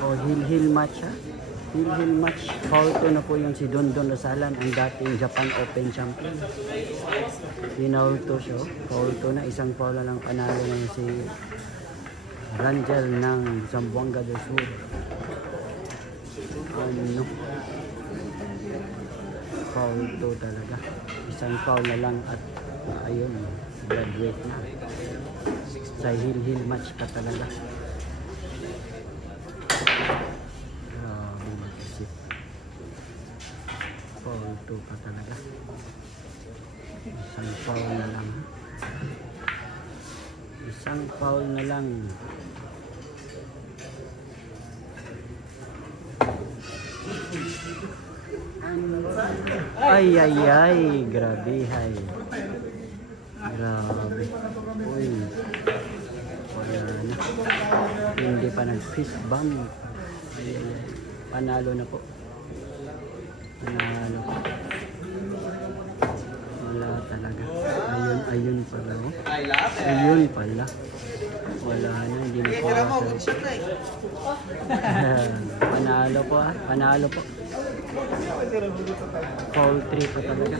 O, heel match ha. Heel match. Foul 2 na po yung si Dondon Rosalan, ang dating Japan Open champion. Foul 2 siya. Foul 2 na. Isang foul na lang panalo na si Rangel ng Zamboanga del Sur. Ano? Foul 2 talaga. Isang foul na lang at ayun, graduate na. Sa heel match pa talaga. Foul 2 pa talaga. Isang foul na lang. Isang foul na lang. Ay, grabe hay. Grabe. Uy. Wala na. Hindi pa nag-fist bump. Ay. Panalo na po. Panalo po. Wala talaga. Ayun pala. Oh. Ayun pala. Wala na. Hindi na po. Panalo po ah. Panalo po. Foul 3 pa talaga.